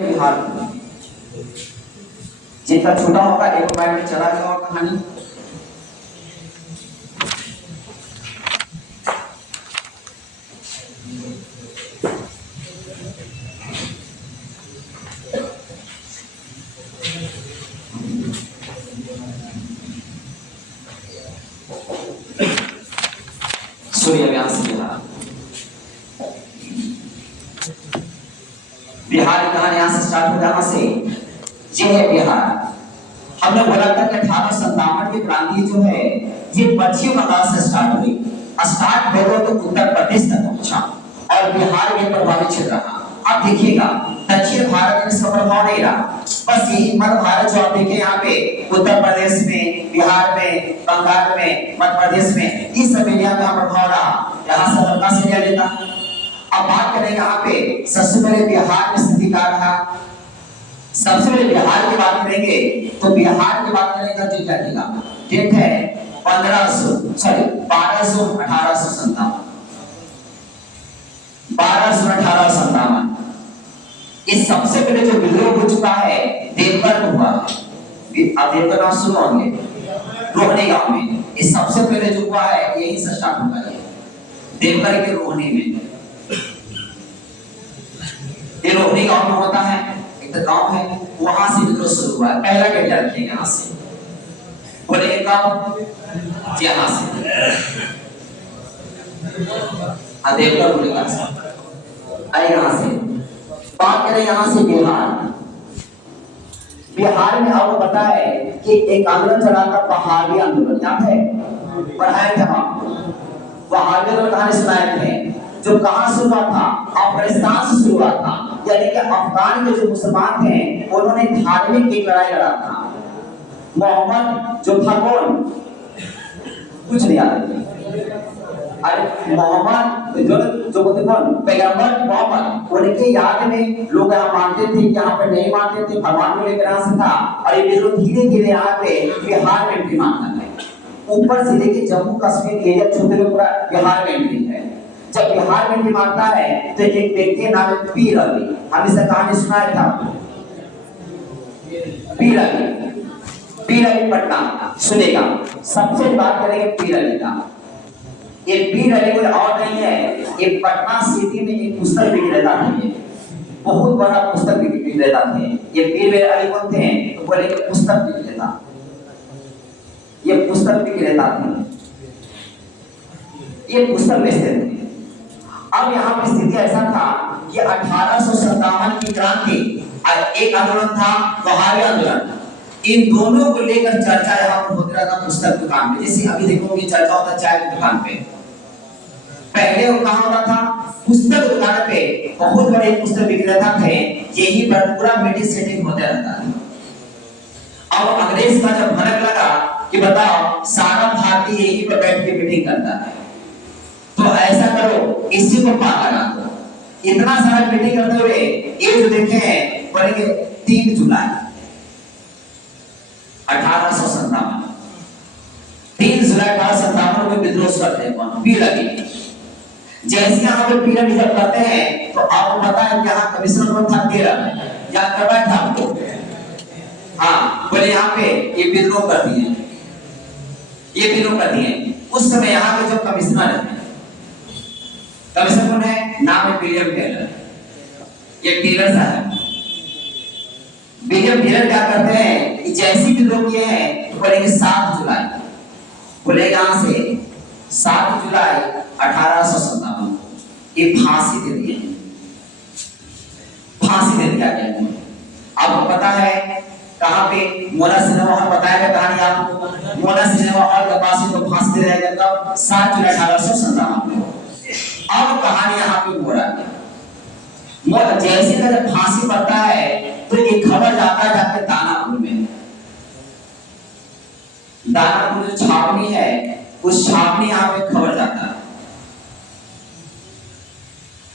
बिहार जिनका छोटा होगा एक बार में चला गया और कहानी। सूर्य व्यास बिहार बिहार की कहानी यहाँ से स्टार्ट हो जहाँ से ये है बिहार। हमने बोला था कि 1857 की क्रांति जो है ये पश्चिम बंगाल से स्टार्ट हुई। स्टार्ट हो तो उत्तर प्रदेश तक पहुंचा और बिहार में प्रभावित क्षेत्र रहा। अब देखिएगा दक्षिण भारत में इसका प्रभाव नहीं रहा, बस यही मध्य भारत जो आप देखें यहाँ पे उत्तर प्रदेश में, बिहार में, बंगाल में, मध्य प्रदेश में, इस सब एरिया में प्रभाव रहा। यहाँ से हल्का से लिया लेता। अब बात करें यहाँ पे सबसे पहले बिहार में स्थिति क्या रहा। सबसे पहले बिहार की बात करेंगे तो बिहार की बात करेंगे तो क्या देगा डेट है 1257। इस सबसे पहले जो विद्रोह हो चुका है देवगढ़ में हुआ। अब देवगढ़ नाम सुनो होंगे रोहनी गांव में। इस सबसे पहले जो हुआ है यही से स्टार्ट होगा देवगढ़ के रोहनी में। ये रोहनी गांव में होता है, एक तो गांव है, वहां से विद्रोह शुरू हुआ है। पहला डेटा रखिएगा यहाँ से, बोले कब यहाँ से देवगढ़ बोलेगा आए यहाँ से। बात करें यहाँ से बिहार। बिहार में आपको पता है कि एक आंदोलन चला था पहाड़ी आंदोलन, याद है पढ़ाए थे हम। पहाड़ी आंदोलन कहानी सुनाए थे जो कहां से हुआ था, अफगानिस्तान से शुरू हुआ था। यानी कि अफगान के जो मुसलमान थे उन्होंने धार्मिक एक लड़ाई लड़ा था। मोहम्मद जो था कौन, कुछ नहीं याद। अरे मोहम्मद जो बोलते कौन, पैगंबर मोहम्मद, उनके याद में लोग यहाँ मानते थे, यहाँ पे नहीं मानते थे। भगवान को लेकर यहाँ से था और ये विद्रोह धीरे धीरे यहाँ पे बिहार में एंट्री मारता है। ऊपर से लेके जम्मू कश्मीर एरिया छोटे पूरा बिहार में एंट्री है। जब बिहार में मारता है तो एक व्यक्ति नाम है पीर अली। हमने से कहानी सुनाया था पीर अली पटना सुनेगा। सबसे बात करेंगे पीर अली का। ये पीर अली कोई और नहीं है, ये पटना सिटी में एक पुस्तक विक्रेता थे, बहुत बड़ा पुस्तक विक्रेता थे। ये पीर अली कौन थे तो बोले पुस्तक विक्रेता, ये पुस्तक विक्रेता थे, ये पुस्तक बेचते थे। अब यहाँ पे स्थिति ऐसा था कि 1857 की क्रांति और एक आंदोलन था पहाड़ी आंदोलन। इन दोनों को लेकर चर्चा यहाँ पर होता रहा पुस्तक दुकान पे। जैसे अभी देखोगे चर्चा होता चाय की दुकान पे, पहले वो कहाँ होता था पुस्तक दुकान पे। बहुत बड़े पुस्तक विक्रेता थे, यही पर पूरा मीटिंग सेटिंग होता रहता था। अब अंग्रेज का जब भनक लगा कि बताओ सारा भारतीय यही पर बैठ के मीटिंग करता है, तो ऐसा करो इसी को पार लगा दो। इतना सारा मीटिंग करते हुए ये जो देखे हैं पढ़ेंगे 3 जुलाई 1857। 3 जुलाई 1857 में विद्रोह करते हैं कौन, पीर अली। जैसे यहाँ पे पीर अली जब करते हैं तो आपको पता है यहाँ कमिश्नर कौन था, तेरह याद करवाया था आपको। हाँ बोले यहाँ पे ये विद्रोह कर दिए, ये विद्रोह कर दिए। उस समय यहाँ के जो कमिश्नर है, कमिश्नर कौन है, नाम है विलियम टेलर। ये टेलर साहब, विलियम टेलर क्या करते हैं कि जैसी विद्रोह किए हैं तो बोलेंगे 7 जुलाई, बोले यहाँ से 7 जुलाई 1857 ये फांसी दे दिए, फांसी दे दिया गया। आपको पता है कहाँ पे, मोना सिनेमा हॉल बताया गया कहानी आपको। मोना सिनेमा हॉल के पास तो फांसी दे दिया गया कब, 7 जुलाई 1857 में। अब कहानी यहाँ पे मोरा जैसे जब फांसी पड़ता है तो एक खबर जाता है जाके दानापुर में। दानापुर जो छावनी है उस छावनी यहाँ पे खबर जाता है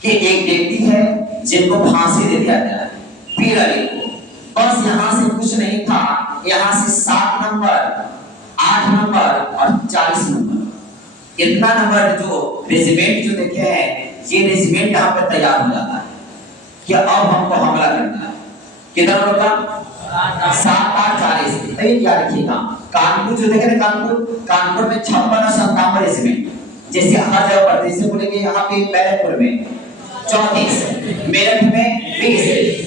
कि एक व्यक्ति है जिनको फांसी दे दिया गया, पीर अली को। बस यहाँ से कुछ नहीं था, यहाँ से 7 नंबर, 8 नंबर और 40 नंबर, इतना नंबर जो रेजिमेंट जो देखे हैं, ये रेजिमेंट यहाँ पे तैयार हो जाता है कि अब हमको हमला करना है। कितना होगा 7 8 40। तो ये क्या रखिएगा, कानपुर जो देखे ना, कानपुर में 56 और 57 रेजिमेंट, जैसे हर जगह पर, जैसे बोलेंगे यहाँ पे बैरकपुर में 34, मेरठ में 20,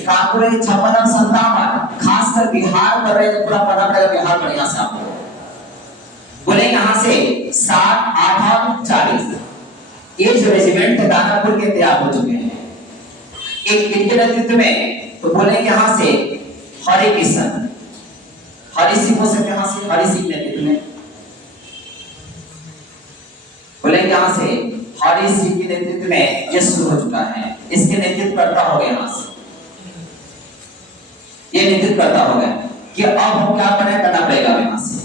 कानपुर में 56 और 57, खासकर बिहार कर रहे हैं तो पूरा पता पड़ेगा बिहार बढ़िया से आपको बोले यहाँ से 7 8 और 40 ये जो रेजिमेंट दानापुर के तैयार हो चुके हैं एक इनके नेतृत्व में। तो बोले यहाँ से हरि किशन, हरि सिंह हो सकते, यहाँ से हरि सिंह नेतृत्व में बोले यहाँ से हरि सिंह के नेतृत्व में ये शुरू हो चुका है। इसके नेतृत्व करता हो गया, यहाँ से ये नेतृत्व करता हो गया कि अब हम क्या करना पड़ेगा यहाँ से।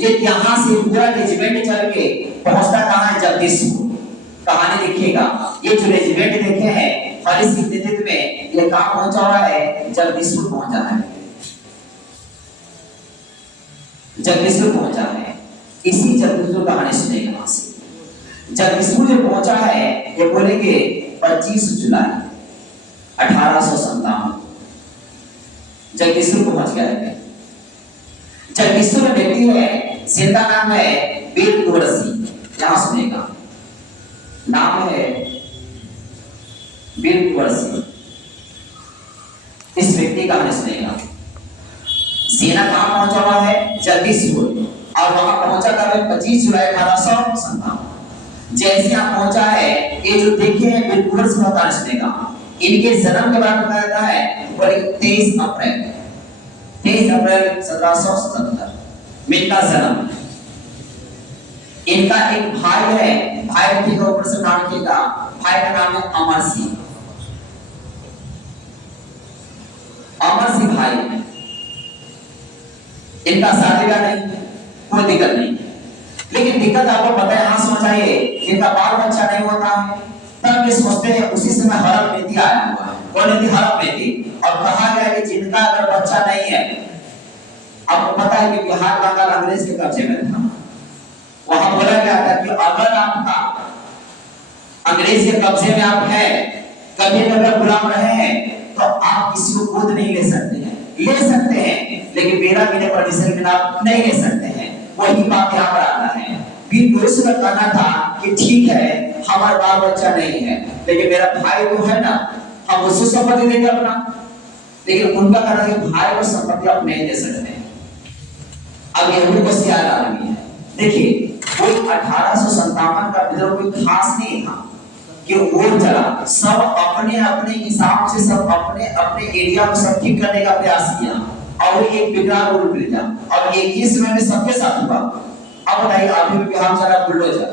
ये यहाँ से पूरा रेजिमेंट चल के पहुंचता कहाँ है, जगदीशपुर। कहानी देखिएगा, ये जो रेजिमेंट देखे हैं हरि सिंह नेतृत्व में, ये कहाँ पहुंचा हुआ है, जगदीशपुर पहुंचा है, जगदीशपुर पहुंचा है। इसी जगदीशपुर कहानी सुनेगा यहाँ से। जगदीशपुर जो पहुंचा है ये बोलेंगे 25 जुलाई 1857 जगदीशपुर पहुंच गया है। जगदीशपुर में व्यक्ति है जिनका नाम है वीर कुंवर सिंह, यहां सुनेगा, नाम है वीर कुंवर सिंह। इस व्यक्ति का नाम सुनेगा। सेना कहां पहुंचा हुआ है, जगदीशपुर, और वहां पहुंचा कब, 25 जुलाई 1857। जैसे आप पहुंचा है, ये जो देखे हैं वीर कुंवर सिंह का नाम सुनेगा। इनके जन्म के बारे में बताया जाता है 23 अप्रैल 1770 में इनका जन्म। इनका एक भाई है, भाई के ऊपर से नाम लिखेगा, भाई का नाम है अमर सिंह, अमर सिंह भाई। इनका शादी का नहीं, कोई दिक्कत नहीं, लेकिन दिक्कत आपको पता है, हाँ समझ आइए, इनका बाल बच्चा नहीं होता है, तब ये सोचते हैं उसी समय हड़प नीति आया हुआ है। कौन नीति, हड़प नीति। और कहा गया कि जिनका अगर बच्चा नहीं है, आपको पता है कि बिहार बंगाल अंग्रेज के कब्जे में था, वहां बोला गया था कि अगर आपका अंग्रेज के कब्जे में आप हैं, कभी अगर गुलाम रहे हैं, तो आप किसी को गोद नहीं ले सकते हैं, ले सकते हैं लेकिन मेरा बिना परमिशन के बिना नहीं ले सकते हैं। वही बात यहाँ पर आता है। वीर कुंवर सिंह का कहना था कि ठीक है हमारा बाल बच्चा नहीं है, लेकिन मेरा भाई तो है ना, हम उसको संपत्ति देंगे अपना। लेकिन उनका कहना है कि भाई को संपत्ति आप नहीं दे सकते। अब ये को सियार आदमी है। देखिए कोई 1857 का विद्रोह कोई खास नहीं था कि वो चला, सब अपने अपने हिसाब से, सब अपने अपने एरिया को सब ठीक करने का प्रयास किया, और एक बिगड़ा रूप लिया, और एक ही समय में सबके साथ हुआ। अब बताइए, अभी भी बिहार चला बुलडोजर,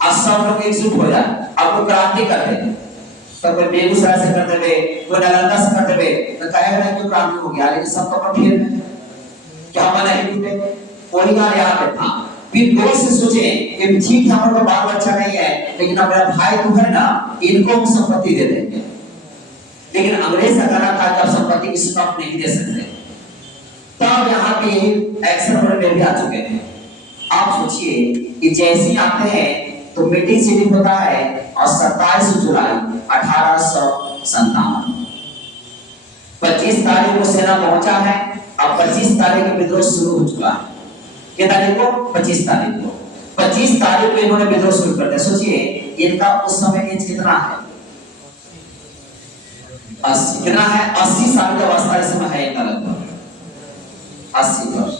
आज सब लोग एकजुट हो जाए, आपको क्रांति कर दे, तो कोई बेगूसराय से कर देवे, कोई नालंदा से कर देवे, तो कहेगा ना कि क्रांति हो गया, लेकिन सब तो फिर में क्या बना है टूटे। कोई बात यहाँ पे था, फिर दूर से सोचे कि ठीक है हमारा बाल बच्चा नहीं है, लेकिन हमारा भाई तो है ना, इनको हम संपत्ति दे देंगे। लेकिन अंग्रेज का कहना था कि आप संपत्ति किसी को आप नहीं दे सकते। तब यहाँ पे एक्शन में भी आ चुके हैं। आप सोचिए कि जैसे आते हैं तो मीटिंग सीटिंग होता है, और 27 जुलाई 1857 25 तारीख को सेना पहुंचा है, अब 25 तारीख को विद्रोह शुरू हो चुका है। कितनी तारीख को, 25 तारीख को, 25 तारीख को इन्होंने विद्रोह शुरू कर दिया। सोचिए इनका उस समय एज कितना है, 80 कितना है, 80 साल का अवस्था इस समय है इनका, लगभग 80 वर्ष।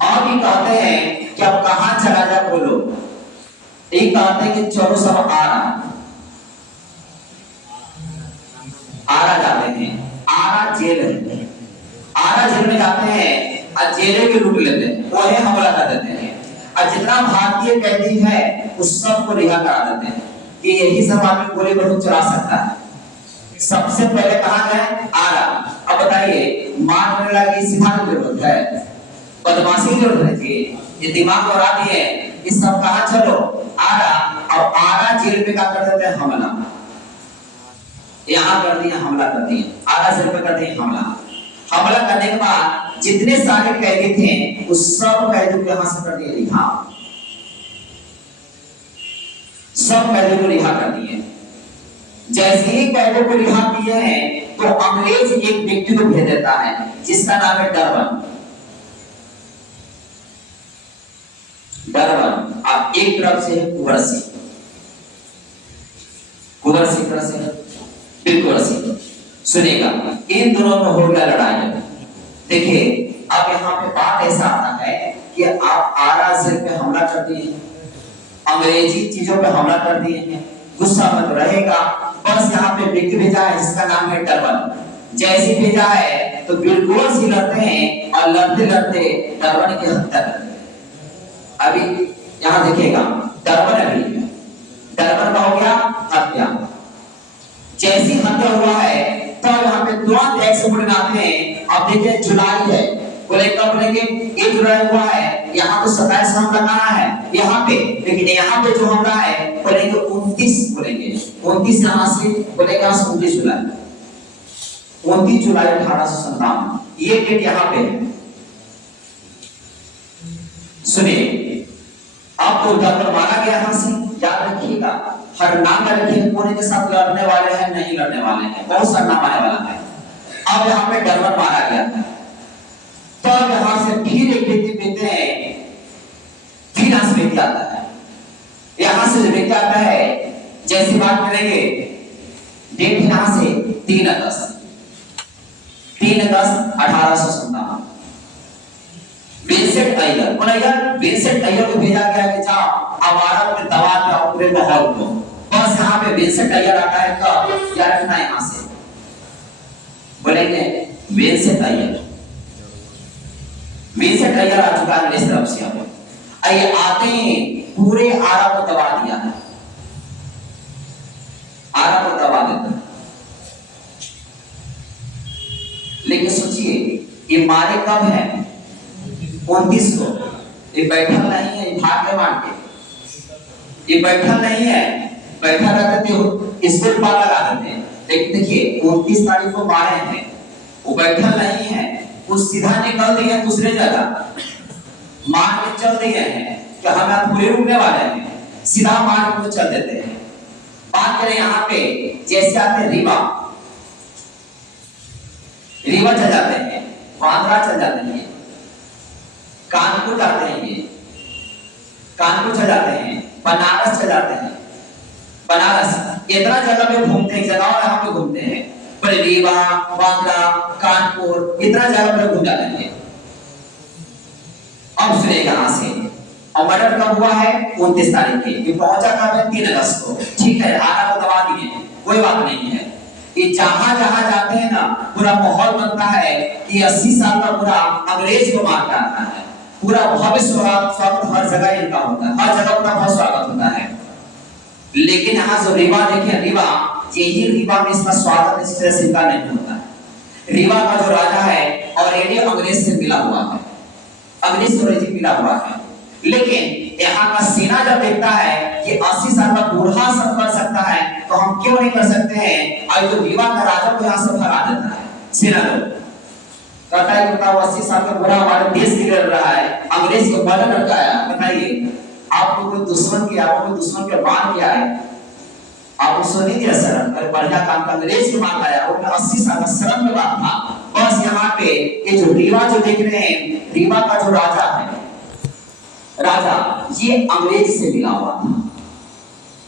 अब ये कहते हैं कि अब कहां चला जाए बोलो, एक कहते हैं कि चलो सब आरा जाते हैं, आरा जेल है, आरा जेल में जाते हैं और जेले के लूट लेते हैं, वो है हमला कर देते हैं, और जितना भारतीय कैदी है उस सब को रिहा करा देते हैं कि यही सब आदमी गोली बंदूक चला सकता है। सबसे पहले कहा गया आरा। अब बताइए मारने लगी सिखाने की जरूरत है, बदमाशी की जरूरत है, ये दिमाग और आती है, इस सब कहा चलो आरा। और आरा जेल पे क्या कर देते हैं, हमला, यहाँ कर दिया हमला, कर दिया आरा जेल पे कर दिया हमला। हमला करने के बाद जितने सारे कैदी थे उस सब कैदी को यहां से कर दिया रिहा, सब कैदी को रिहा कर दिए। जैसे ही कैदों को रिहा किए हैं तो अंग्रेज एक व्यक्ति को भेज देता है जिसका नाम है डरबन। डरबन आप एक तरफ से कुंवर सिंह, कुंवर सिंह तरफ से बिल्कुल सिंह। सुनेगा, इन दोनों में हो गया लड़ाई। देखिए अब यहाँ पे बात ऐसा आता है कि आप आरा सिर पे हमला कर दिए, अंग्रेजी चीजों पे हमला कर दिए हैं, गुस्सा मत रहेगा। बस यहाँ पे व्यक्ति भेजा है जिसका नाम है डरबन। जैसे भेजा है तो बिल्कुल सी लड़ते हैं और लड़ते लड़ते डरबन की हत्या कर देते हैं। अभी यहाँ देखिएगा डरबन, अभी डरबन का हो गया हत्या। जैसी हत्या हुआ है तो यहाँ पे तुरंत एक्शन आते हैं। अब देखिए जुलाई है, बोले कब बोलेंगे 1 जुलाई हुआ है, यहाँ तो 27 हम लगाना है यहाँ पे, लेकिन यहाँ पे जो हमला है बोलेंगे 29 बोलेंगे, 29 यहाँ से बोलेगा 29 जुलाई, 29 जुलाई 1857 ये डेट यहाँ पे है। सुनिए अब तो डर मारा गया यहाँ से, याद रखिएगा हर नाम का रखिए, कोने के साथ लड़ने वाले हैं नहीं लड़ने वाले हैं, बहुत सारा नाम आने वाला है। अब यहाँ पे डरबन मारा गया, तब यहाँ से फिर एक व्यक्ति देते हैं, फिर यहाँ से व्यक्ति आता है। यहाँ से जो व्यक्ति आता है जैसी बात करेंगे डेट यहाँ से 3 अगस्त 1857 विंसेंट अय्यर, कौन अय्यर? विंसेंट अय्यर को भेजा गया कि जाओ हमारा पूरे दबा के पूरे माहौल को। बस यहाँ पे विंसेंट अय्यर आता है, कब क्या रखना है यहाँ से बोलेंगे विंसेंट अय्यर, विंसेंट अय्यर आ चुका है इस तरफ से। अब आइए आते ही पूरे आरा को दबा दिया है, आरा को दबा देता है। लेकिन सोचिए ये मारे कब है? 29 को। ये बैठल नहीं है, भाग के मार के, ये बैठल नहीं है, बैठा रहते थे इसको पार लगा देते। लेकिन देखिए 29 तारीख को मारे हैं, वो बैठल नहीं है, वो सीधा निकल दिए दूसरे जगह, मार के चल दिए हैं कि हम आप पूरे रुकने वाले हैं, सीधा मार के चल देते हैं। बात करें यहाँ पे जैसे आते हैं रीवा, रीवा चल जाते हैं, बांद्रा चल जाते हैं, कानपुर जाते हैं, ये कानपुर चल जाते हैं, बनारस चल जाते हैं, बनारस इतना जगह पे घूमते हैं, जगह यहाँ पे घूमते हैं, पर रीवा, बांद्रा, कानपुर इतना जगह पे घूम जाते हैं। अब सुनिए यहाँ से, और मर्डर कब हुआ है? 29 तारीख के, ये पहुंचा कब है? 3 अगस्त को। ठीक है, आरा को दबा दिए, कोई बात नहीं है। ये जहां जहां जाते हैं ना पूरा माहौल बनता है कि 80 साल का पूरा अंग्रेज को मार डालना है, पूरा भव्य स्वागत हर जगह इनका होता है, हर जगह पूरा भव्य स्वागत होता है। लेकिन यहाँ जो रीवा देखिए, रीवा यही रीवा में इसका स्वागत इस तरह से इनका नहीं होता है। रीवा का जो राजा है ऑलरेडी अंग्रेज से मिला हुआ है, अंग्रेज से मिला हुआ है। लेकिन यहाँ का सेना जब देखता है कि 80 साल का बूढ़ा सब कर सकता है तो हम क्यों नहीं कर सकते हैं, और तो रीवा का राजा को यहाँ से भगा देता है। सेना लोग कहता है कि 80 साल का बूढ़ा हमारे देश के लिए लड़ रहा है, अंग्रेज को मर्डर करके आया, बताइए आपको कोई दुश्मन किया, आपको कोई दुश्मन के मार किया है, आप उसको नहीं दिया शरण, अरे बढ़िया काम का अंग्रेज को मार लाया, वो 80 साल का शरण में बात था। बस यहाँ पे ये जो रीवा जो देख रहे हैं, रीवा का जो राजा है, राजा ये अंग्रेज से मिला हुआ था,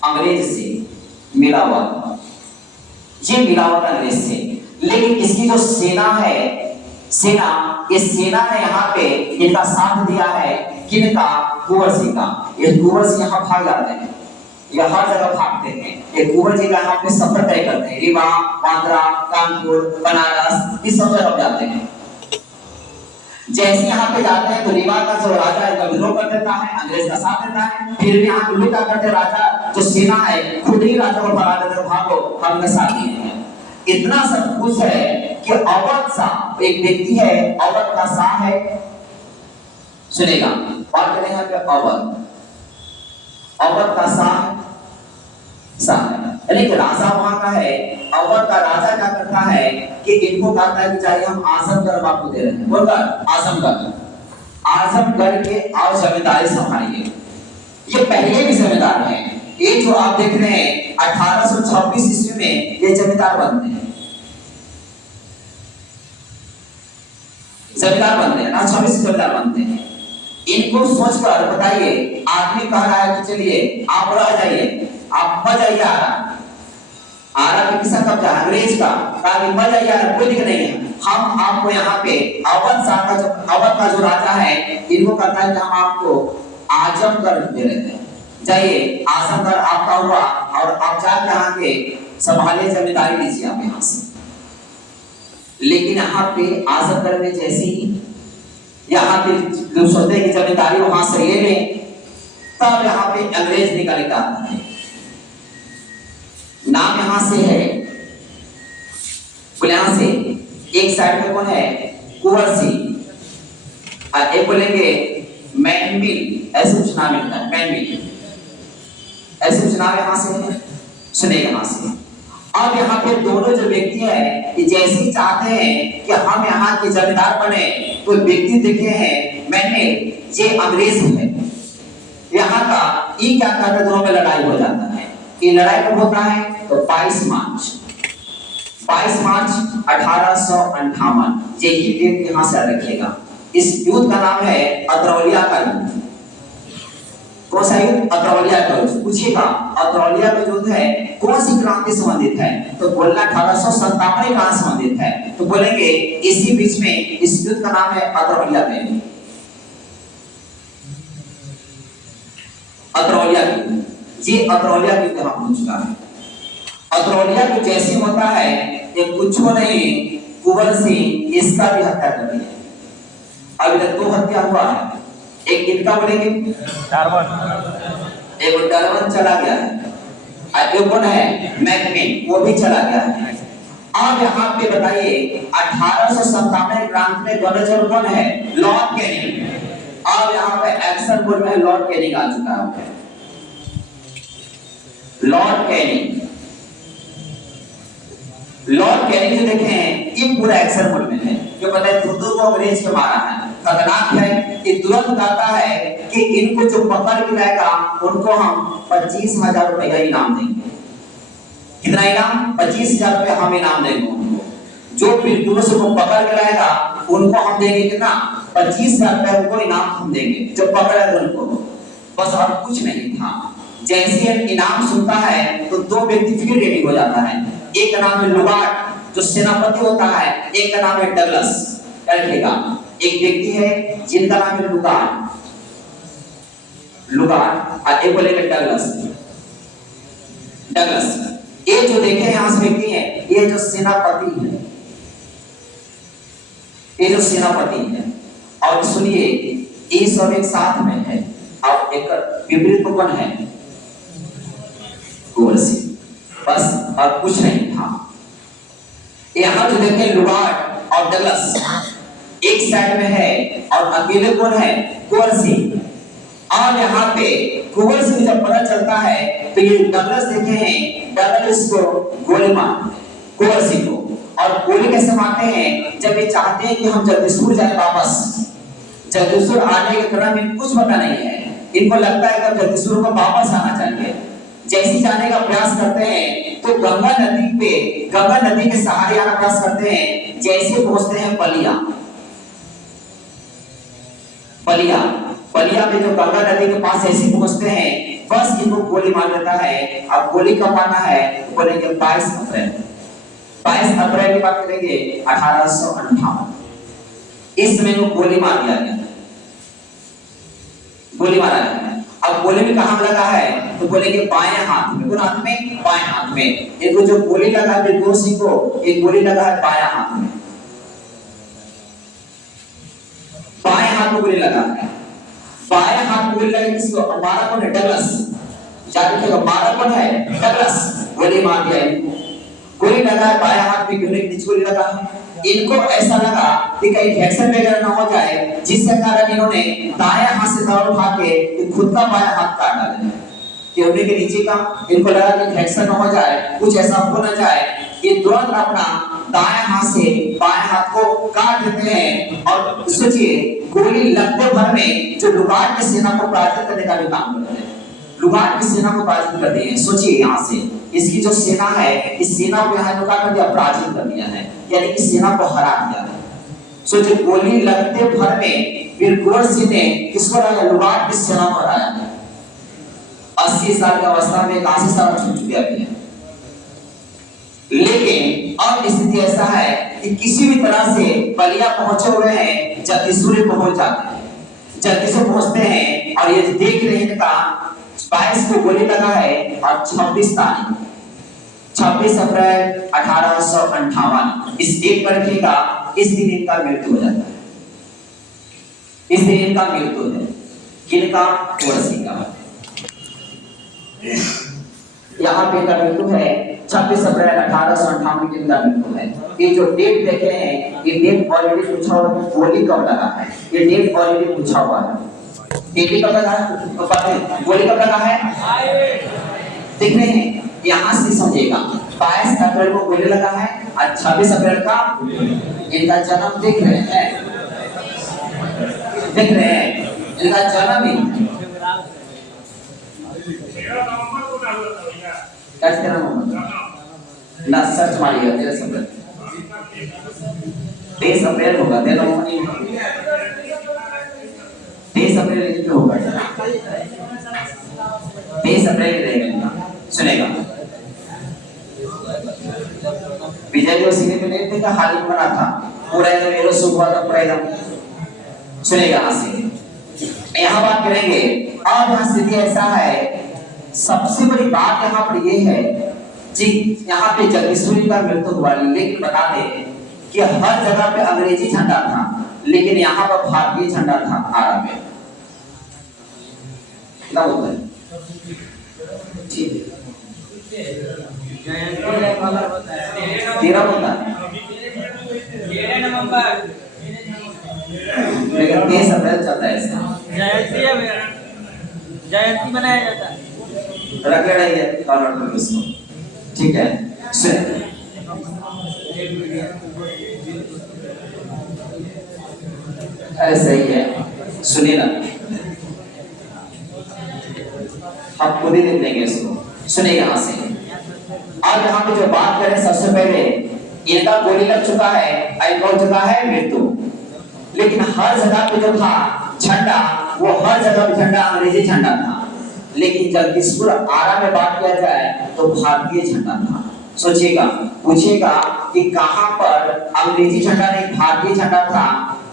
अंग्रेज से मिला हुआ था, ये मिला हुआ था अंग्रेज से। लेकिन इसकी जो सेना है, सेना, इस सेना ने यहाँ पे इनका साथ दिया है, किनका? कुंवर सिंह का। ये कुंवर सिंह यहाँ भाग जाते हैं, ये हर जगह भागते हैं, ये कुंवर जी का यहाँ पे सफर तय करते हैं, रीवा, बांद्रा, कानपुर, बनारस, इस सब जगह जाते हैं। जैसे यहाँ पे जाते हैं तो रीवा का जो राजा है विरोध कर देता है, अंग्रेज का साथ देता है, फिर भी यहाँ पे क्या करते, राजा जो सेना है खुद ही राजा को भगा देते, भागो हम इनके साथ ही हैं। इतना सब कुछ है कि अवध शाह एक व्यक्ति है, अवध का शाह है, सुनेगा बात करें यहाँ पे अवध का शाह यानी कि राजा वहां का है। अवध का राजा क्या करता है कि इनको कहता है कि चाहिए हम आजमगढ़ आपको दे रहे हैं, बोलकर आजमगढ़ के आप जिम्मेदारी संभालिए। ये पहले भी जिम्मेदार हैं, ये जो आप देख रहे हैं 1826 ईस्वी में ये जमींदार बनते हैं, जमींदार बनते हैं ना, 26 जमींदार बनते हैं। इनको सोचकर बताइए, आदमी कह रहा है कि चलिए आप रह जाइए, आप मत जाइए आरा पे किसका कब्जा? अंग्रेज का। कहा कि मत जाइए, कोई दिक्कत नहीं है, हम आपको यहाँ पे अवध का जो राजा है, इनको कहता है कि हम आपको आजमगढ़ दे रहे हैं, जाइए आजमगढ़ आपका हुआ और आप जाकर यहाँ के संभालिए, जमींदारी लीजिए आप यहाँ से। लेकिन यहाँ पे आजमगढ़ में जैसे ही यहाँ पे लोग सोचते हैं कि जमींदारी वहां से ले लें, तब यहाँ पे अंग्रेज निकल के आता है। नाम यहां से है, यहां से एक साइड में कौन है? कुंवर सिंह, और एक बोलेंगे मैनमिल, ऐसे कुछ नाम लिखता है, मैनमिल, ऐसे कुछ नाम यहां से है, सुनेगा यहां से। अब यहाँ पे दोनों जो व्यक्ति है कि जैसे ही चाहते हैं कि हम यहाँ के जमींदार बने, तो व्यक्ति देखे हैं मैंने ये अंग्रेज है यहाँ का, ये क्या कहता है, दोनों में लड़ाई हो जाता है। ये लड़ाई कब होता है? तो 22 मार्च 1858, यही डेट यहाँ से रखिएगा। इस युद्ध का नाम है अतरौलिया का युद्ध। कौन सा युद्ध? अतरौलिया का युद्ध। पूछिएगा अतरौलिया का युद्ध है कौन सी क्रांति संबंधित है? तो बोलना 1857 क्रांति संबंधित है, तो बोलेंगे इसी बीच में इस युद्ध का नाम है अतरौलिया का युद्ध। अतरौलिया युद्ध, ये अतरौलिया युद्ध यहाँ पहुंच चुका है। अतरौलिया युद्ध जैसे होता है, ये कुछ नहीं, कुंवर सिंह इसका भी हत्या कर दी है। अभी तक 2 हत्या हुआ है, एक इनका बोलेंगे एक डरवन चला गया है, और एक कौन है? मैकमिन, वो भी चला गया है। अब यहाँ पे बताइए 1857 क्रांति में गवर्नर कौन है? Lord Canning. अब यहाँ पे एक्शन बोर्ड में लॉर्ड कैनिंग आ चुका है। लॉर्ड कैनिंग जो देखे हैं, ये पूरा एक्शन मोड में है। जो पता है दुर्दो को अंग्रेज के मारा है, खतरनाक है। ये तुरंत कहता है कि इनको जो पकड़ के लाएगा उनको हम 25,000 रुपया इनाम देंगे। कितना इनाम? 25,000 रुपया हम इनाम देंगे उनको। जो फिर को पकड़ के लाएगा उनको हम देंगे कितना? 25,000 रुपया उनको इनाम हम देंगे, जो पकड़ेगा उनको। बस और कुछ नहीं था। जैसे इनाम सुनता है तो 2 व्यक्ति फिर रेडी हो जाता है। एक का नाम है लुगार्ड जो सेनापति होता है, एक का नाम है डगलस। रखिएगा, एक व्यक्ति है जिनका नाम है लुगार्ड और एक बोलेगा डगलस। ये जो देखे हैं यहाँ से व्यक्ति है, ये जो सेनापति है, ये जो सेनापति है। और सुनिए ये सब एक साथ में है, और एक विपरीत कौन है? कुंवर सिंह। बस और कुछ नहीं था। यहाँ जो देखें लुगार्ड और डगलस एक साइड में है, और अकेले कौन है? कुंवर सिंह। और यहाँ पे कुंवर सिंह जब पता चलता है तो ये डगलस देखे हैं, डगलस को गोली मारते हैं कुंवर सिंह को। और गोली कैसे मारते हैं? जब ये चाहते हैं कि हम जगदीशपुर जाए वापस, जगदीशपुर आने के क्रम में कुछ पता नहीं है, इनको लगता है कि जगदीशपुर को वापस आना चाहिए। जैसे जाने का प्रयास करते हैं तो गंगा नदी के सहारे आना प्रयास करते हैं। जैसे पहुंचते हैं पलिया में जो गंगा नदी के पास ऐसे पहुंचते हैं, बस इनको गोली मार देता है। अब गोली कब मारना है? तो बोलेंगे 22 अप्रैल की बात करेंगे 1858। इस समय को गोली मार दिया गया, गोली मारा गया। अब गोली में कहां लगा है? तो बोलेंगे बाएं हाथ में। कौन हाथ में? बाएं हाथ में। इनको जो गोली लगा है कुंवर सिंह को, एक गोली लगा है बाएं हाथ में, बाएं हाथ में गोली लगा है। बाएं हाथ में गोली लगा किसको? हमारा कौन है? डगलस। जानिए हमारा कौन है? डगलस। गोली मार दिया इनको, गोली लगा है बाएं हाथ में, क्यों नीचे गोली लगा है। इनको ऐसा लगा कि कहीं इन्फेक्शन वगैरह ना हो जाए, जिसके कारण इन्होंने दाएं हाथ से दवा उठा के खुद का बाएं हाथ काट डाला, केवड़े के नीचे का। इनको लगा कि इन्फेक्शन ना हो जाए, कुछ ऐसा हो ना जाए, ये तुरंत अपना दाएं हाथ से बाएं हाथ को काट देते हैं। और सोचिए गोली लगते भर में जो लुगार्ड की सेना को पराजित करने का भी काम करते हैं, लुगार्ड की सेना को पराजित करते हैं। सोचिए यहाँ से इसकी जो सेना है, इस सेना को यहाँ क्या कर दिया, पराजित कर दिया है, यानी कि सेना को हरा दिया है। सोचिए गोली लगते भर में वीर कुंवर सिंह ने किसको हराया, लुबाब की सेना को हराया। 80 साल की अवस्था में 81 साल छूट चुके हैं। लेकिन अब स्थिति ऐसा है कि किसी भी तरह से बलिया पहुंचे हुए हैं, जगदीशपुर पहुंच जाते हैं। जगदीशपुर पहुंचते हैं और ये देख रहे हैं का 22 को गोली लगा है और 26 अप्रैल 1858 इस एक लड़के का इस दिन इनका मृत्यु हो जाता है। इस दिन इनका मृत्यु है, किनका, कुंवर सिंह का। यहाँ पे इनका मृत्यु है 26 अप्रैल 1858 के इनका मृत्यु है। ये जो डेट देखे हैं, ये डेट ऑलरेडी पूछा हुआ है, गोली कब लगा है, ये डेट ऑलरेडी पूछा हुआ है। डेट कब लगा है तो पता है, गोली कब लगा है देख रहे हैं। यहाँ से समझेगा 22 अप्रैल को गोली लगा है और 26 अप्रैल का इनका जन्म देख रहे हैं, देख रहे हैं इनका जन्म ही कैसे ना सर्च मारिएगा 13 अप्रैल 23 अप्रैल होगा, 23 अप्रैल लिखते होगा, 23 अप्रैल रहेगा। सुनेगा विजय जो सीने पे नहीं देखा, हाल ही बना था पूरा एकदम मेरा सुख हुआ था पूरा एकदम। सुनेगा यहाँ से, यहाँ बात करेंगे। अब यहाँ स्थिति ऐसा है, सबसे बड़ी बात यहाँ पर ये है जी, यहाँ पे जगदीशपुर का मृत्यु हुआ, लेकिन बता दें कि हर जगह पे अंग्रेजी झंडा था, लेकिन यहाँ पर भारतीय झंडा था। आरा में क्या होता है, ठीक है 13 होता है, लेकिन 23 अप्रैल चलता है इसका जयंती मनाया जाता है, रख लेना ही है कॉर्नर में उसको, ठीक है। ऐसा ही है, सुनिए ना, हम खुद ही देख लेंगे इसको। सुनिए यहाँ से, आज यहाँ पे जो बात करें, सबसे पहले इनका गोली लग चुका है, एक हो चुका है मृत्यु, लेकिन हर जगह पे जो था झंडा, वो हर जगह पे झंडा अंग्रेजी झंडा था। लेकिन जगदीशपुर आरा में बात किया जाए तो भारतीय झंडा था। सोचिएगा, पूछेगा कि कहां पर अंग्रेजी झंडा नहीं भारतीय झंडा था,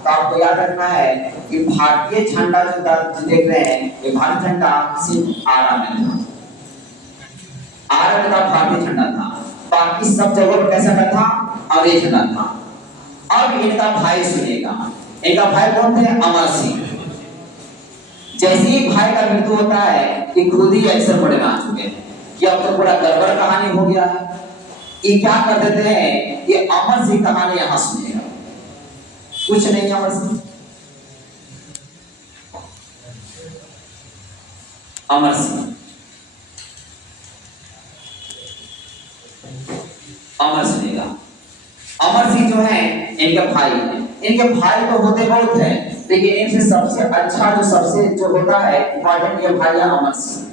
तो आपको याद रखना है कि भारतीय झंडा जो देख रहे हैं, ये भारतीय झंडा सिर्फ आरा में था। आरा में भारतीय झंडा था, बाकी सब जगह पर कैसा था, अंग्रेजी झंडा था। अब इनका भाई सुनिएगा, इनका भाई कौन थे, अमर सिंह। जैसे ही भाई का मृत्यु होता है कि खुद ही एक्शन बड़े में आ चुके हैं कि अब तो पूरा गड़बड़ कहानी हो गया है। ये क्या कर देते हैं, ये अमर सिंह कहानी यहां सुनिएगा, कुछ नहीं अमर सिंह, अमर सिंह, अमर सुनिएगा। अमर सिंह जो है इनके भाई हैं। इनके भाई तो होते बहुत हैं, लेकिन इनसे सबसे अच्छा जो होता है इंपॉर्टेंट, ये भाई है अमर सिंह।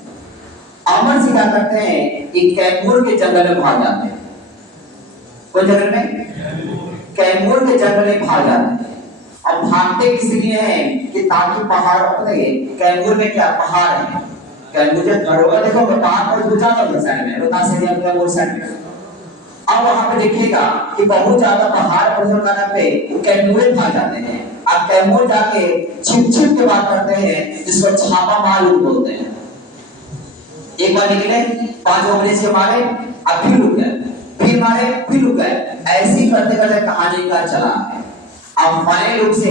अमर सिंह क्या करते हैं कि कैमूर के जंगल में भाग जाते हैं। कौन जंगल में, कैमूर के जंगल में भाग जाते हैं। अब भागते किस लिए हैं कि ताकि पहाड़ अपने कैमूर में क्या पहाड़ है, कैमूर जब घरोगा देखो पहाड़ पर गुजरा होगा साइड में, रोहतास एरिया में वो साइड में। अब वहां पे देखिएगा कि बहुत ज्यादा पहाड़ पर जाने पे कैमूर भाग जाते हैं। अब कैमूर जाके छिप के बात करते हैं, जिसको छापा मार बोलते हैं। एक बार निकले, 5 अंग्रेज के मारे, अब फिर रुक गए, फिर मारे, फिर रुक गए, ऐसे ही करते करते कहानी का चला है। अब फाइनल रूप से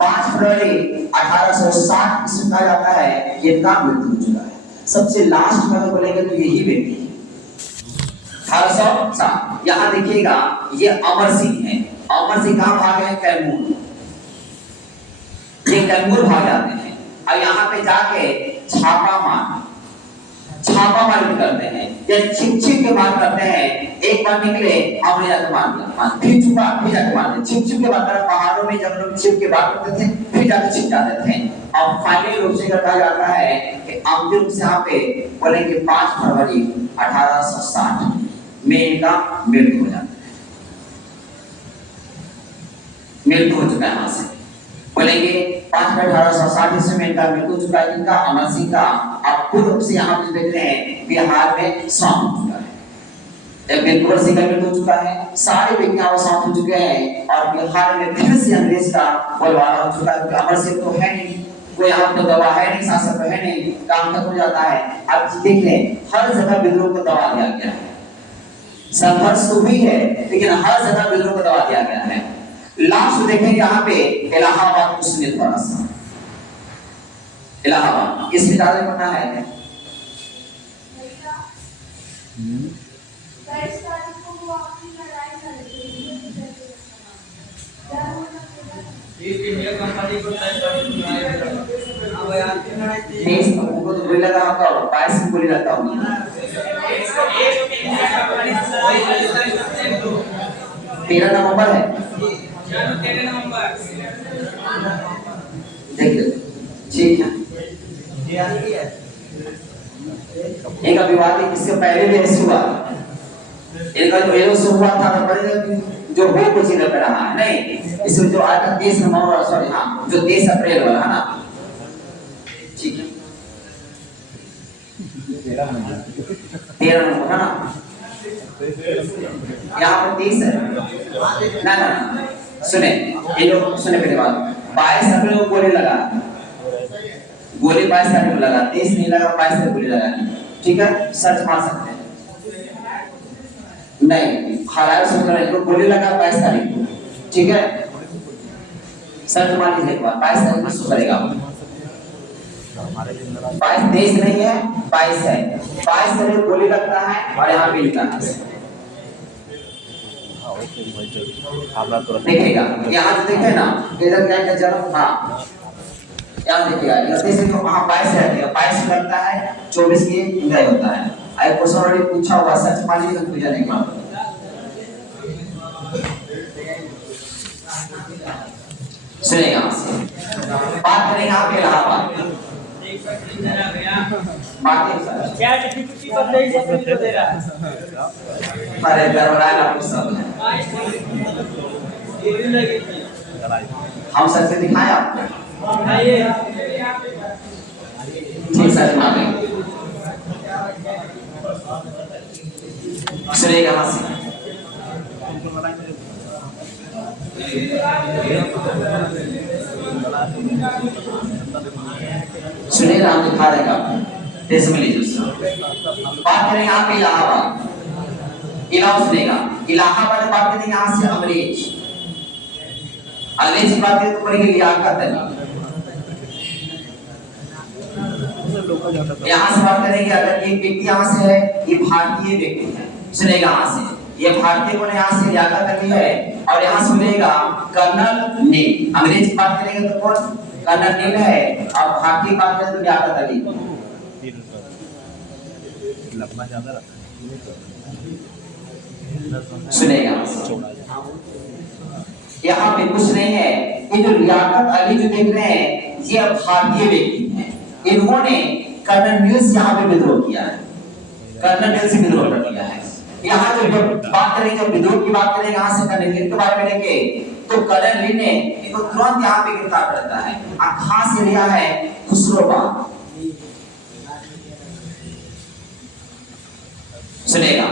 5 फरवरी 1860 ईस्वी कहा जाता है ये इनका मृत्यु हो चुका है। सबसे लास्ट में बोलेंगे तो यही व्यक्ति 1860। यहाँ देखिएगा ये अमर सिंह है। अमर सिंह कहाँ भागे हैं, कैमूर। ये कैमूर भाग जाते हैं और यहाँ पे जाके छापा मार करते हैं। या छिप छिप के बात करते हैं, एक बार निकले हमने जाके मार दिया, फिर छुपा फिर जाके मार दिया, छिप छिप के बात करते, पहाड़ों में जंगलों में छिप के बात करते थे, फिर जाके छिप जाते थे। अब फाइनली रूप से कहा जाता है कि अंतिम से यहाँ पे बोलेंगे 5 फरवरी 1860 में इनका मृत्यु हो जाता है, मृत्यु हो चुका है। यहाँ से बोलेंगे 5 फरवरी 1860 ईस्वी में इनका मृत्यु हो चुका है। इनका अमर सिंह का आप पूर्ण रूप से यहाँ पे देख रहे हैं बिहार में शांत हो चुका है, बिल्कुल सिंह का मृत्यु हो चुका है, सारे विज्ञान शांत हो चुके हैं और बिहार में फिर से अंग्रेज का बोलबाला हो चुका है। अमर सिंह तो है नहीं, कोई यहाँ तो दवा है नहीं, शासक है नहीं, काम खत्म हो जाता है। अब देखें हर जगह विद्रोह को दबा दिया गया है, संघर्ष तो हुई है लेकिन हर जगह विद्रोह को दबा दिया गया है। लास्ट देखेंगे यहाँ पे इलाहाबाद को सुनिए थोड़ा सा, इलाहाबाद इसमें ज्यादा पता है हमको तो बोला था आपका 22 गोली लगता हूँ 13 नवंबर है, देखिए ठीक है। एक विवाद इससे पहले भी ऐसा हुआ, इनका जो एरो से हुआ था जो हो कुछ इधर पे रहा है नहीं, इसमें जो आज का 30 नवंबर सॉरी हाँ जो 30 अप्रैल वाला है ना, ठीक है 13 नवंबर है ना, यहाँ पर 30 है ना सुने ये लोग सुने पहले बात 22 अप्रैल को गोली लगा, गोली 22 अप्रैल को लगा, 30 नहीं लगा 22 अप्रैल गोली लगा, ठीक है सर्च मार सकते हैं नहीं खराब से मतलब गोली लगा 22 तारीख को, ठीक है सर्च मार लीजिए एक बार 22 तारीख को शो करेगा, 22 नहीं है 22 है, 22 तारीख को गोली लगता है और यहाँ पे लिखा है देखिएगा यहाँ जो देखे ना इधर क्या क्या जन्म हाँ यहाँ देखिएगा जैसे जो वहाँ 22 रहती है 22 लगता है 24 की विदाई होता है। आई क्वेश्चन ऑलरेडी पूछा हुआ सर्च मार लीजिए कंफ्यूजन नहीं होगा। सुनिएगा बात करेंगे आप इलाहाबाद क्या डिफिकल्टी बदले ही अपनी को दे रहा है। अरे दरबार आपको सब है हम सबसे दिखाएं आपको ठीक सर माने सुनिएगा यहाँ से सुनिएगा हम दिखा देगा तेज में लीजिए बात करेंगे यहाँ पे इलाहाबाद इलाहाबाद सुनेगा इलाहाबाद बात करेंगे यहाँ से अंग्रेज अंग्रेज की बात करें तो पड़ेगी लियाकत अली यहाँ से बात करेंगे अगर एक व्यक्ति यहाँ से है ये भारतीय व्यक्ति है सुनेगा यहाँ से ये भारतीय को यहाँ से लियाकत अली है और यहाँ सुनेगा कर्नल नील अंग्रेज की बात करेंगे तो कौन कर्नल नील है और भारतीय बात करें तो लियाकत अली सुनेगा यहाँ पे कुछ नहीं है ये जो लियाकत अली जो देख रहे हैं ये भारतीय व्यक्ति हैं इन्होंने कर्नल नील से यहाँ पे विद्रोह किया है कर्नल नील से विद्रोह किया है। यहाँ जो बात करेंगे जब विद्रोह की बात करेंगे यहाँ से कर्नल नील के बारे में लेके तो कर्नल नील ने इनको तुरंत यहाँ पे गिरफ्तार करता है और खास एरिया है खुसरोबाग सुनेगा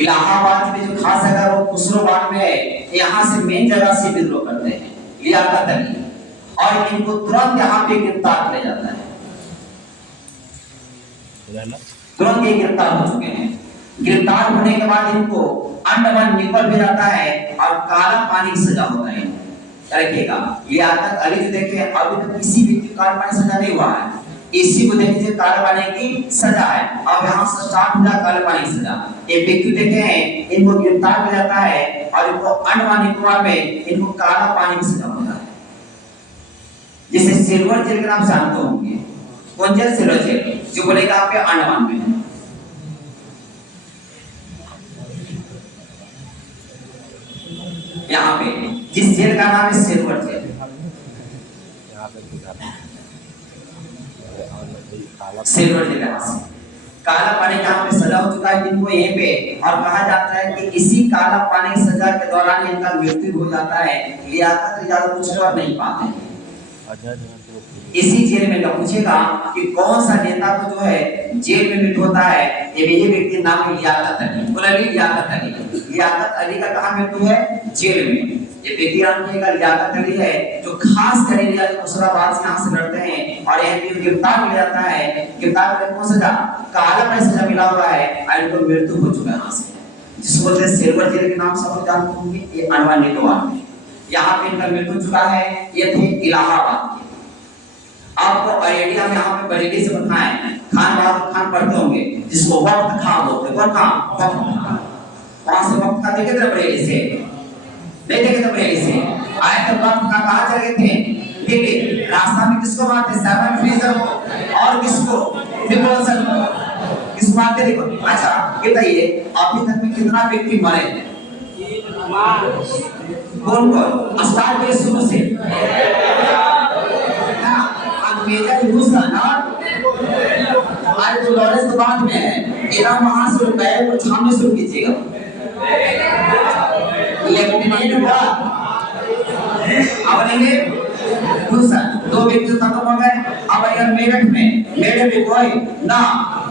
इलाहाबाद में जो खास जगह वो खुसरोबाग में है यहाँ से मेन जगह से विद्रोह करते हैं लियाकत अली और इनको तुरंत यहाँ पे गिरफ्तार किया जाता है तुरंत ये गिरफ्तार हो चुके हैं। गिरफ्तार होने के बाद इनको अंडमान निकोबार भेजा जाता है और काला पानी की सजा होता है। रखिएगा लियाकत अली जो देखे अभी तक किसी भी काला पानी सजा नहीं हुआ है इसी को देखिए काला पानी की सजा है। अब यहाँ से स्टार्ट हुआ काला पानी की सजा ये व्यक्ति देखे हैं इनको गिरफ्तार किया जाता है और इनको अंडमान निकोबार में इनको काला पानी की सजा होता है जिसे सिल्वर जेल के नाम जानते होंगे कौन जेल सिल्वर जेल जो बोलेगा आप अंडमान में यहाँ पे जिस जेल का नाम है सिल्वर जेल। सिल्वर जेल है। काला पानी का यहाँ पे सजा हो चुका है इनको यहीं पे, और कहा जाता है कि इसी काला पानी की सजा के दौरान इनका मृत्यु हो जाता है। लियाकत ज्यादा कुछ कर नहीं पाते। इसी जेल में लोग पूछेगा कि कौन सा नेता को जो है जेल में मृत्यु होता है, ये व्यक्ति नाम है लियाकत अली। बोला लियाकत अली। लियाकत अली का कहाँ मृत्यु है? जेल में। ये व्यक्ति नाम लियाकत अली है, जो खास कर इंडिया के मुसराबाद से यहाँ से लड़ते हैं और यहाँ पे गिरफ्तार मिल जाता है। गिरफ्तार करने को सजा काला पानी सजा मिला हुआ है और इनको मृत्यु हो चुका है यहाँ से, जिसको बोलते हैं सिल्वर जेल के नाम से आप जानते होंगे। ये अनवानिटवार में यहाँ पे इनका मृत्यु हो चुका है। ये थे इलाहाबाद के। आपको अरेबिया में यहाँ पे बरेली से बताएं खान बहादुर खान पढ़ते होंगे, जिसको वक्त खान बोलते हैं। वक्त खान वहां से वक्त खान देखे थे बरेली से, नहीं देखे थे बरेली से आए तो वक्त खान कहाँ चले गए थे? ठीक है, रास्ता में किसको मारते? सैमन फ्रीजर को और किसको? निकोलसन को। किसको मारते? देखो। अच्छा ये बताइए अभी तक में कितना व्यक्ति मरे? कौन कौन? स्टार्ट करिए शुरू से। मेजर हुसैन आज तो लॉरेंस तो बाद में है, इधर वहां से गए वो सामने शुरू कीजिएगा। लेफ्टिनेंट हुआ अब लेंगे हुसैन, दो व्यक्ति खत्म हो गए। अब अगर मेरठ में कोई ना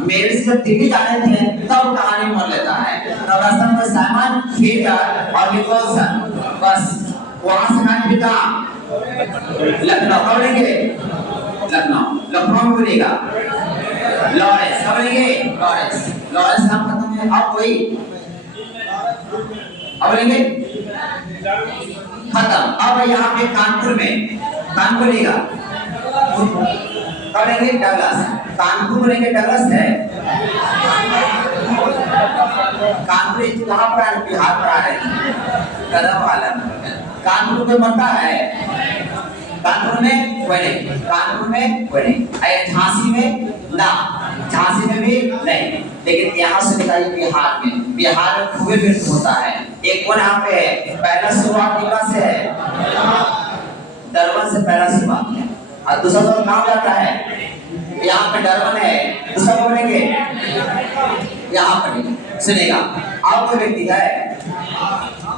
मेरे से जब दिल्ली जाने थे तब कहानी मोड़ लेता है। तब रास्ता में साइमन फ्रीजर और निकोलसन, बस वहां से कहानी बिता लखनऊ करेंगे। लखनऊ में बोलेगा लॉरेंस, बोलेंगे लॉरेंस नाम खत्म है। अब कोई अब बोलेंगे खत्म। अब यहाँ पे कानपुर में कानपुर बोलेगा करेंगे डगलस। कानपुर बोलेंगे डगलस है। कानपुर कहाँ पर है? बिहार पर आ रहे हैं कदम वाला। कानपुर में मरता है, कानपुर में कोई नहीं, कानपुर में कोई नहीं। झांसी में ना, झांसी में भी नहीं। लेकिन यहाँ से निकालिए बिहार में खूबे मृत्यु होता है। एक कौन यहाँ पे है? पहला शुरुआत निकला से है, दरबन से पहला शुरुआत है और दूसरा तो कहाँ जाता है? यहाँ पे दरबन है। दूसरा को बोलेंगे यहाँ पर सुनेगा। और कोई व्यक्ति है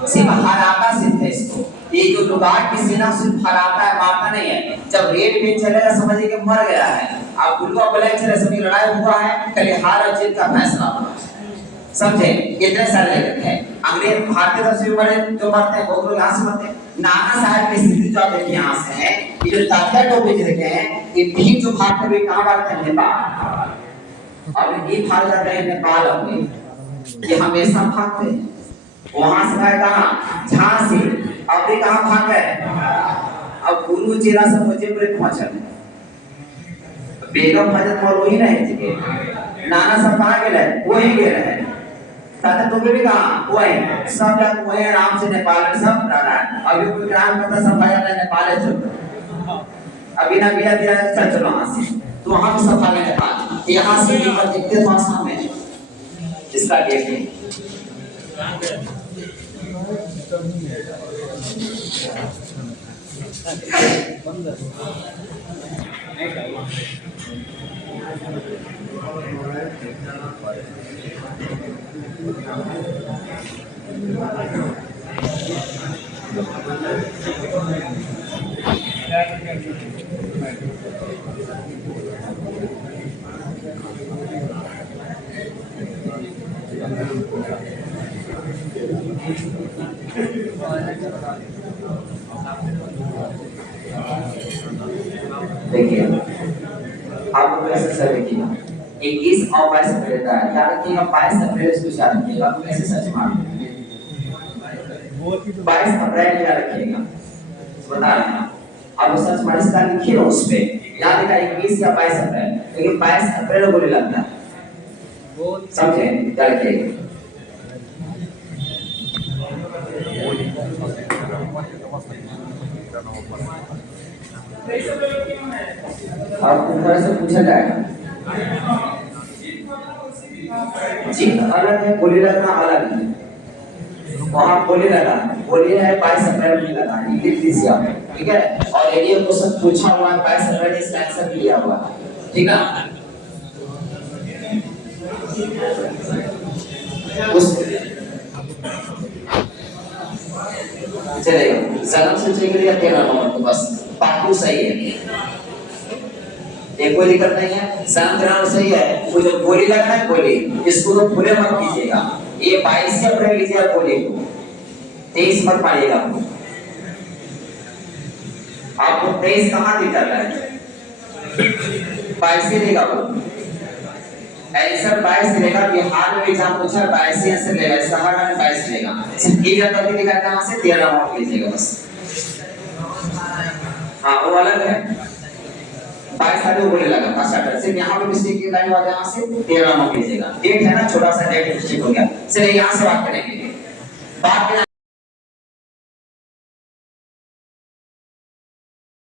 सिर्फ हराता सिर्फ है इसको। ये जो लुगाट की सेना सिर्फ हराता है, मारता नहीं है। जब रेड में चलेगा समझिए कि मर गया है। आप गुरुआ बोले चले सभी लड़ाई हुआ है, कल हार और जीत का फैसला होना, समझे? इतने सारे लेते हैं अंग्रेज भारतीय तरफ से भी बड़े जो मरते हैं, बहुत लोग यहाँ से मरते हैं। नाना साहब की स्थिति जो आप देखिए यहाँ से है, ये जो तात्या टोपी देखे हैं, ये भीम जो भागते हुए कहाँ भागते हैं? नेपाल। अब ये भाग जाते हैं नेपाल अपने, ये हमेशा भागते हैं। वहां से भाग कहाँ? झांसी। अब भी कहाँ भाग गए? अब गुरु चेला सब मुजफ्फरपुर पहुंचे। बेगम हजरत मौलवी नहीं थे, नाना सब कहाँ गए? वही गए। ताता तो भी कहाँ? वही सब लोग वही आराम से नेपाल में सब रह रहा है। अभी कोई क्रांति करता सब भाई अपने नेपाल है चलो। अभी ना बिना दिया चल चलो वहां से, तो वहां भी सब भागे नेपाल। यहाँ से निकल देखते वहां सामने इसका गेट है। देखिए आप लोग ऐसे सर देखिए 21 और 22 अप्रैल का याद रखिएगा। 22 अप्रैल इसको याद रखिएगा। आप ऐसे सर्च मार 22 अप्रैल याद रखिएगा, बता रहे हैं आप सर्च मार इसका लिखिए उस पे याद रखिएगा 21 या 22 अप्रैल, लेकिन 22 अप्रैल बोले लगता है, समझे? याद रखिएगा। आपको थोड़ा सा पूछा जाएगा। जीत अलग है, बोली लगना अलग है। वहां बोली लगा बोलिए है 22 अप्रैल में लगा है, लिख लीजिए आप, ठीक है। और ये क्वेश्चन पूछा हुआ है 22 अप्रैल, इसका आंसर दिया हुआ है, ठीक है। चलेगा, जन्म से चेक लिया 13 नंबर तो बस पाकू सही है, एक कोई दिक्कत नहीं है, जन्म 13 सही है। वो जो गोली लगा है गोली, इसको तो खुले मत कीजिएगा, ये 22 अप्रैल लीजिए गोली को, 23 मत मारिएगा आपको 23 कहाँ दिख रहा है, 22 देगा वो आंसर 22 देगा। बिहार में एग्जाम पूछा 22 आंसर लेगा, शहर में 22 लेगा, सिर्फ एक गलती दिखा कहां से 13 मार्क लीजिएगा बस। हाँ वो अलग है, 22 आगे बोले लगा 5 सिर्फ यहाँ पे मिस्टेक की लाइन वाला यहाँ से 13 मार्क लीजिएगा। डेट है ना, छोटा सा डेट मिस्टेक हो गया, चलिए यहाँ से बात करेंगे। बात